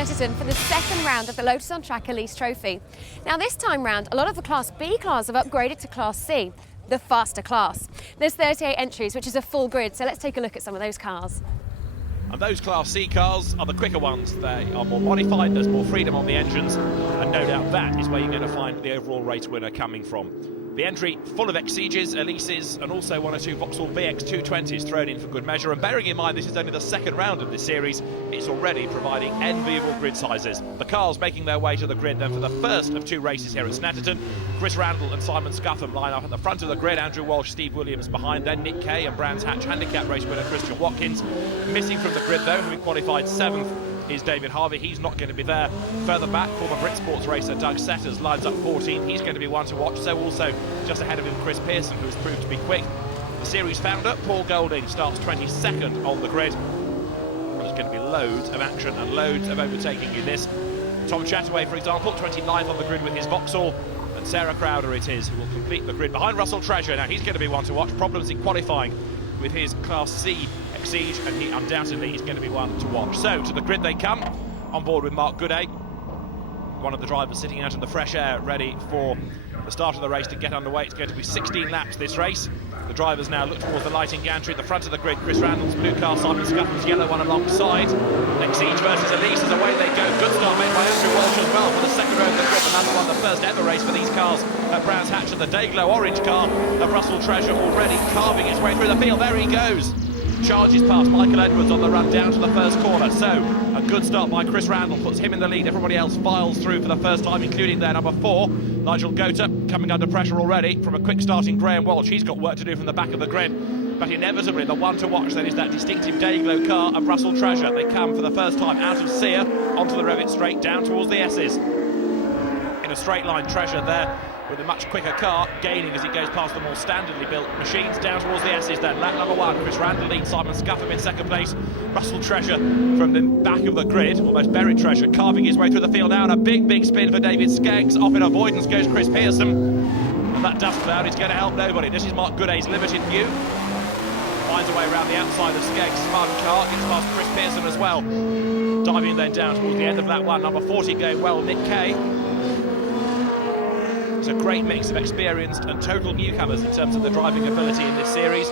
Snetterton for the second round of the Lotus on Track Elise Trophy. Now this time round, a lot of the Class B cars have upgraded to Class C, the faster class. There's 38 entries, which is a full grid, so let's take a look at some of those cars. And those Class C cars are the quicker ones. They are more modified, there's more freedom on the engines, and no doubt that is where you're going to find the overall race winner coming from. The entry full of Exiges, Elises, and also one or two Vauxhall VX 220s thrown in for good measure. And bearing in mind this is only the second round of this series, it's already providing enviable grid sizes. The cars making their way to the grid then for the first of two races here at Snetterton. Chris Randall and Simon Scuffham line up at the front of the grid. Andrew Walsh, Steve Williams behind. Then Nick Kay and Brands Hatch handicap race winner Christian Watkins. Missing from the grid though, having qualified 7th, is David Harvey. He's not going to be there. Further back, former Brit Sports racer Doug Setters lines up 14th. He's going to be one to watch. So also just ahead of him Chris Pearson, who's proved to be quick. The series founder Paul Golding starts 22nd on the grid. There's going to be loads of action and loads of overtaking in this. Tom Chataway, for example, 29th on the grid with his Vauxhall. And Sarah Crowder it is who will complete the grid behind Russell Treasure. Now he's going to be one to watch. Problems in qualifying with his Class C Exige, and he undoubtedly is going to be one to watch. So to the grid they come, on board with Mark Gooday, one of the drivers sitting out in the fresh air, ready for the start of the race to get underway. It's going to be 16 laps this race. The drivers now look towards the lighting gantry at the front of the grid. Chris Randall's blue car, Simon Scuffham's yellow one alongside. Exige versus Elise as away they go. Good start made by Andrew Walsh as well for the second row of the grid. Another one, the first ever race for these cars at Brands Hatch, and the Dayglow orange car of Russell Treasure already carving its way through the field. There he goes. Charges past Michael Edwards on the run down to the first corner. So a good start by Chris Randall puts him in the lead. Everybody else files through for the first time, including their number 4, Nigel Gota, coming under pressure already from a quick starting Graham Walsh. He's got work to do from the back of the grid, but inevitably the one to watch then is that distinctive Dayglow car of Russell Treasure. They come for the first time out of Sear onto the Revit straight down towards the S's. In a straight line, Treasure there with a much quicker car, gaining as he goes past the more standardly built machines down towards the S's then. Lap number 1, Chris Randall leads Simon Scuffham in second place. Russell Treasure from the back of the grid, almost buried Treasure, carving his way through the field now, and a big spin for David Skeggs. Off in avoidance goes Chris Pearson, and that dust cloud is going to help nobody. This is Mark Gooday's limited view. Finds a way around the outside of Skeggs' smart car, gets past Chris Pearson as well. Diving then down towards the end of that one, number 40 going well, Nick Kay. It's a great mix of experienced and total newcomers in terms of the driving ability in this series.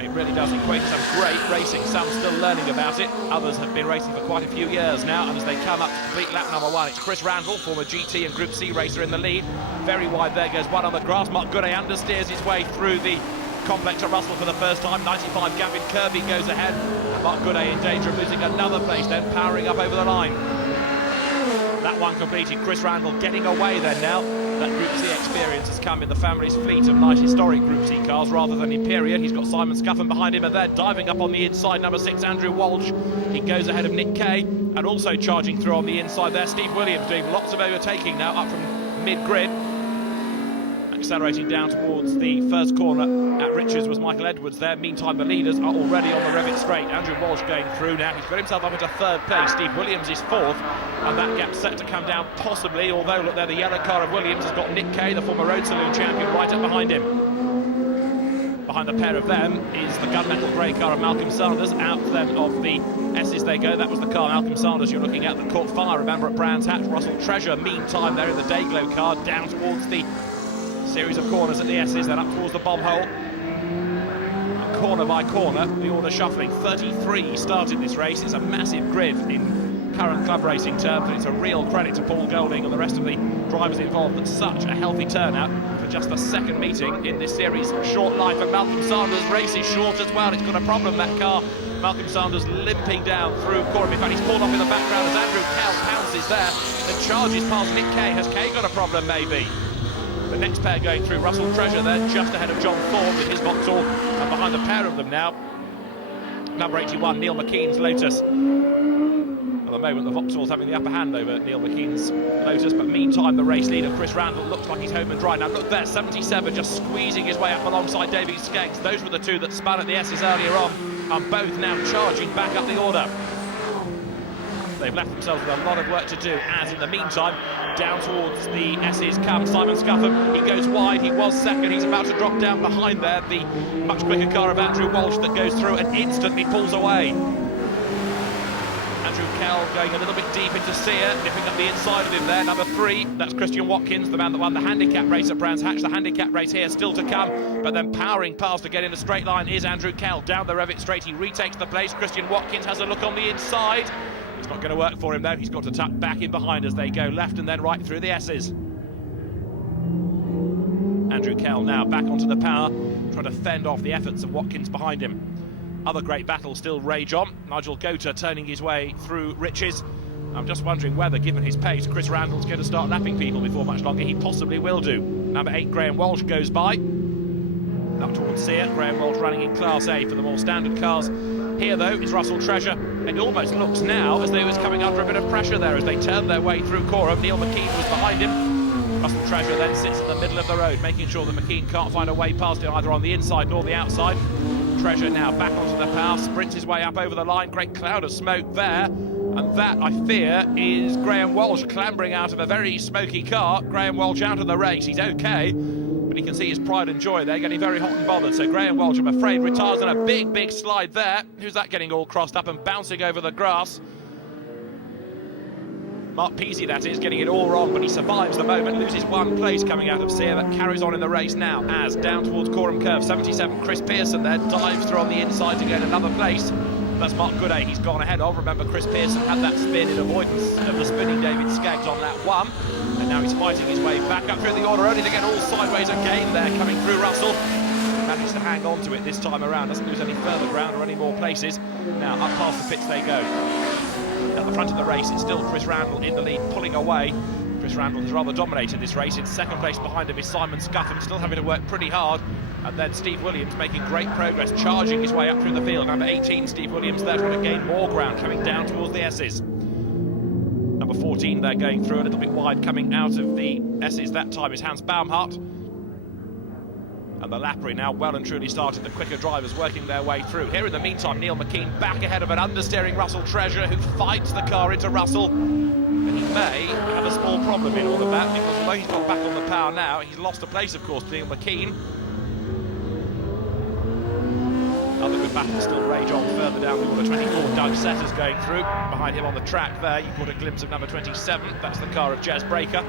It really does equate to some great racing, some still learning about it, others have been racing for quite a few years now, and as they come up to complete lap number 1, it's Chris Randall, former GT and Group C racer, in the lead. Very wide there goes one on the grass. Mark Gooday understeers his way through the complex at Russell for the first time. 95 Gavin Kirby goes ahead, and Mark Gooday in danger of losing another place then, powering up over the line. That one completed. Chris Randall getting away then now. That Group C experience has come in the family's fleet of nice historic Group C cars rather than in period. He's got Simon Scuffham behind him, and then diving up on the inside, number 6, Andrew Walsh. He goes ahead of Nick Kay, and also charging through on the inside there, Steve Williams doing lots of overtaking now up from mid-grid. Accelerating down towards the first corner at Richards was Michael Edwards there. Meantime, the leaders are already on the Revit straight. Andrew Walsh going through now. He's got himself up into 3rd place. Steve Williams is 4th, and that gap's set to come down possibly, although look there, the yellow car of Williams has got Nick Kay, the former Road Saloon champion, right up behind him. Behind the pair of them is the gunmetal grey car of Malcolm Sanders. Out then of the S's they go. That was the car Malcolm Sanders you're looking at that caught fire, remember, at Brands Hatch. Russell Treasure, meantime, there in the Dayglow car, down towards the series of corners at the S's, then up towards the bomb hole. And corner by corner, the order shuffling. 33 started this race. It's a massive grid in current club racing terms, and it's a real credit to Paul Golding and the rest of the drivers involved that such a healthy turnout for just the second meeting in this series' short life. And Malcolm Sanders' race is short as well. It's got a problem, that car. Malcolm Sanders limping down through corner. In fact, he's pulled off in the background as Andrew Kell pounces there and charges past Nick Kay. Has Kay got a problem, maybe? The next pair going through, Russell Treasure there, just ahead of John Ford with his Vauxhall, and behind the pair of them now, number 81, Neil McKean's Lotus. At the moment, the Vauxhall's having the upper hand over Neil McKean's Lotus, but meantime, the race leader, Chris Randall, looks like he's home and dry. Now look there, 77, just squeezing his way up alongside David Skeggs. Those were the two that spun at the S's earlier on, and both now charging back up the order. They've left themselves with a lot of work to do, as in the meantime, down towards the S's comes Simon Scuffham. He goes wide, he was second, he's about to drop down behind there, the much quicker car of Andrew Walsh that goes through and instantly pulls away. Andrew Kell going a little bit deep into Sear, nipping up the inside of him there. Number 3, that's Christian Watkins, the man that won the handicap race at Brands Hatch. The handicap race here still to come, but then powering past to get in a straight line is Andrew Kell. Down the Revit straight, he retakes the place. Christian Watkins has a look on the inside. It's not going to work for him though. He's got to tuck back in behind as they go left and then right through the S's. Andrew Kell now back onto the power, trying to fend off the efforts of Watkins behind him. Other great battles still rage on. Nigel Gota turning his way through Riches. I'm just wondering whether, given his pace, Chris Randall's going to start lapping people before much longer. He possibly will do. Number 8, Graham Walsh, goes by. Up towards Sear. Graham Walsh running in Class A for the more standard cars. Here, though, is Russell Treasure. And it almost looks now as though he was coming under a bit of pressure there as they turned their way through Coram. Neil McKean was behind him. Russell Treasure then sits in the middle of the road, making sure that McKean can't find a way past it either on the inside nor the outside. Treasure now back onto the power, sprints his way up over the line. Great cloud of smoke there. And that, I fear, is Graham Walsh clambering out of a very smoky car. Graham Walsh out of the race. He's okay, but he can see his pride and joy there getting very hot and bothered. So Graham Walsh, I'm afraid, retires on a big, big slide there. Who's that getting all crossed up and bouncing over the grass? Mark Peasy, that is, getting it all wrong, but he survives the moment, loses 1 place coming out of Sear, that carries on in the race now, as down towards Coram Curve, 77, Chris Pearson there, dives through on the inside to get another place. That's Mark Gooday he's gone ahead of. Remember, Chris Pearson had that spin in avoidance of the spinning David Skaggs on that one, and now he's fighting his way back up through the order, only to get all sideways again there, coming through Russell. Managed to hang on to it this time around, doesn't lose any further ground or any more places. Now, up past the pits they go. At the front of the race, it's still Chris Randall in the lead, pulling away. Chris Randall has rather dominated this race. In second place behind him is Simon Scuffham, still having to work pretty hard. And then Steve Williams making great progress, charging his way up through the field. Number 18, Steve Williams there, trying to gain more ground, coming down towards the S's. Number 14 there, going through a little bit wide, coming out of the S's. That time is Hans Baumhart. And the Lappery now well and truly started, the quicker drivers working their way through. Here in the meantime, Neil McKean back ahead of an understeering Russell Treasure, who fights the car into Russell. And he may have a small problem in all of that, because although he's got back on the power now, he's lost a place, of course, to Neil McKean. Other good battles still rage on further down the order. 24, Doug Setters going through. Behind him on the track there, you caught a glimpse of number 27. That's the car of Jez Breaker.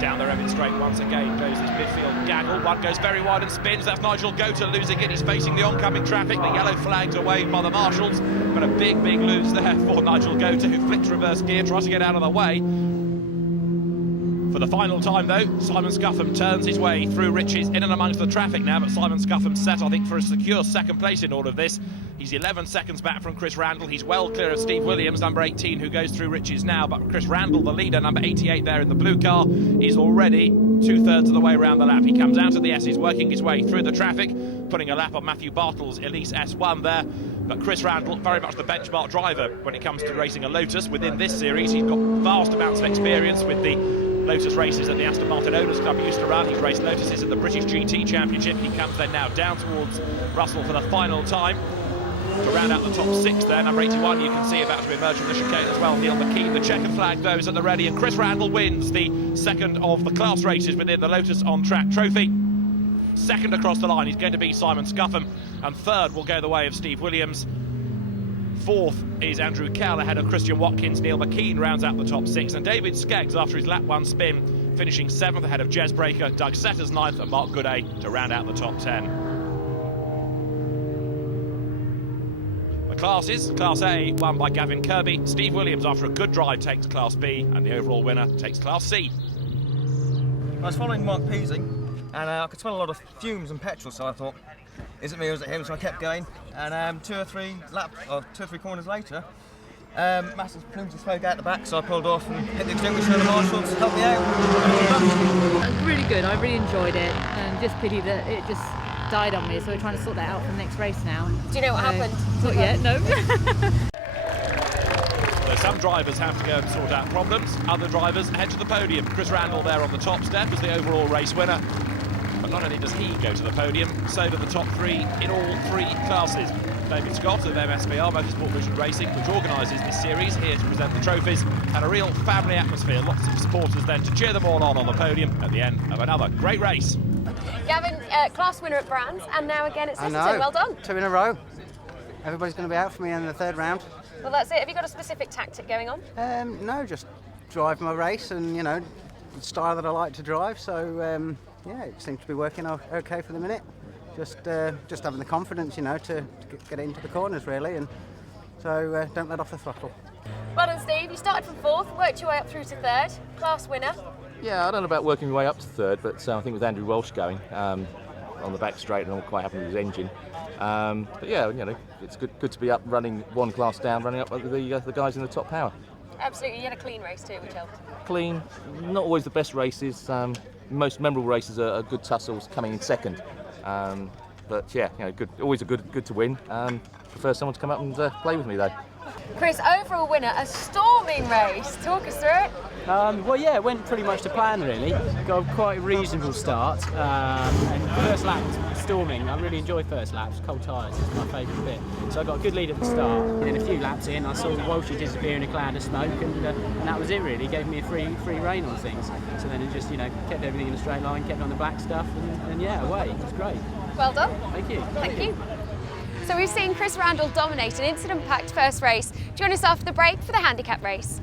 Down the Revit straight once again goes this midfield gaggle. One goes very wide and spins. That's Nigel Gota losing it. He's facing the oncoming traffic. The yellow flags are waved by the marshals. But a big, big lose there for Nigel Gota, who flicks reverse gear, tries to get out of the way. For the final time, though, Simon Scuffham turns his way through Riches in and amongst the traffic now, but Simon Scuffham's set, I think, for a secure second place in all of this. He's 11 seconds back from Chris Randall. He's well clear of Steve Williams, number 18, who goes through Riches now, but Chris Randall, the leader, number 88 there in the blue car, is already 2/3 of the way around the lap. He comes out of the S's, working his way through the traffic, putting a lap on Matthew Bartle's Elise S1 there. But Chris Randall, very much the benchmark driver when it comes to racing a Lotus. Within this series, he's got vast amounts of experience with the Lotus races at the Aston Martin Owners Club. He used to run. He's raced Lotuses at the British GT Championship. He comes then now down towards Russell for the final time to round out the top 6 there. Number 81 you can see about to emerge from the chicane as well. Neil McKean, the checkered flag, those at the ready, and Chris Randall wins the second of the class races within the Lotus on Track Trophy. Second across the line, he's going to be Simon Scuffham, and third will go the way of Steve Williams. Fourth is Andrew Kell ahead of Christian Watkins. Neil McKean rounds out the top 6, and David Skaggs, after his lap 1 spin, finishing 7th ahead of Jez Breaker, Doug Setters 9th, and Mark Gooday to round out the top 10. The classes, Class A won by Gavin Kirby. Steve Williams, after a good drive, takes Class B, and the overall winner takes Class C. I was following Mark Peasy, and I could smell a lot of fumes and petrol, so I thought, is it me or is it him? So I kept going, and two or three corners later, massive plumes of smoke out the back, so I pulled off and hit the extinguisher, and the marshals helped me out. It was really good, I really enjoyed it, and just pity that it just died on me, so we're trying to sort that out for the next race now. Do you know what happened? Not yet, no. So some drivers have to go and sort out problems, other drivers head to the podium. Chris Randall there on the top step as the overall race winner. But not only does he go to the podium, so do the top 3 in all 3 classes. David Scott of MSVR, Motorsport Vision Racing, which organises this series, here to present the trophies, and a real family atmosphere. Lots of supporters then to cheer them all on the podium at the end of another great race. Gavin, class winner at Brands, and now again at Snetterton. Well done. 2 in a row. Everybody's going to be out for me in the 3rd round. Well, that's it. Have you got a specific tactic going on? No, just drive my race and, the style that I like to drive. So, yeah, it seems to be working okay for the minute. Just having the confidence, to get into the corners, really. And so don't let off the throttle. Well done, Steve. You started from 4th, worked your way up through to 3rd. Class winner. Yeah, I don't know about working my way up to 3rd, but I think with Andrew Welsh going on the back straight, and I'm quite happy with his engine. But yeah, it's good to be up running one class down, running up with the guys in the top power. Absolutely. You had a clean race too, which helped. Clean, not always the best races. Most memorable races are good tussles coming in 2nd. But yeah, good. Always good to win. Prefer someone to come up and play with me though. Chris, overall winner, a storming race. Talk us through it. Well, yeah, it went pretty much to plan, really. Got a quite reasonable start. And first lap was storming. I really enjoy first laps. Cold tyres is my favourite bit. So I got a good lead at the start. And then a few laps in, I saw Walshy disappear in a cloud of smoke, and that was it, really. Gave me a free rein on things. So then it just, kept everything in a straight line, kept on the black stuff, and yeah, away. It was great. Well done. Thank you. Thank you. So we've seen Chris Randall dominate an incident-packed first race. Join us after the break for the handicap race.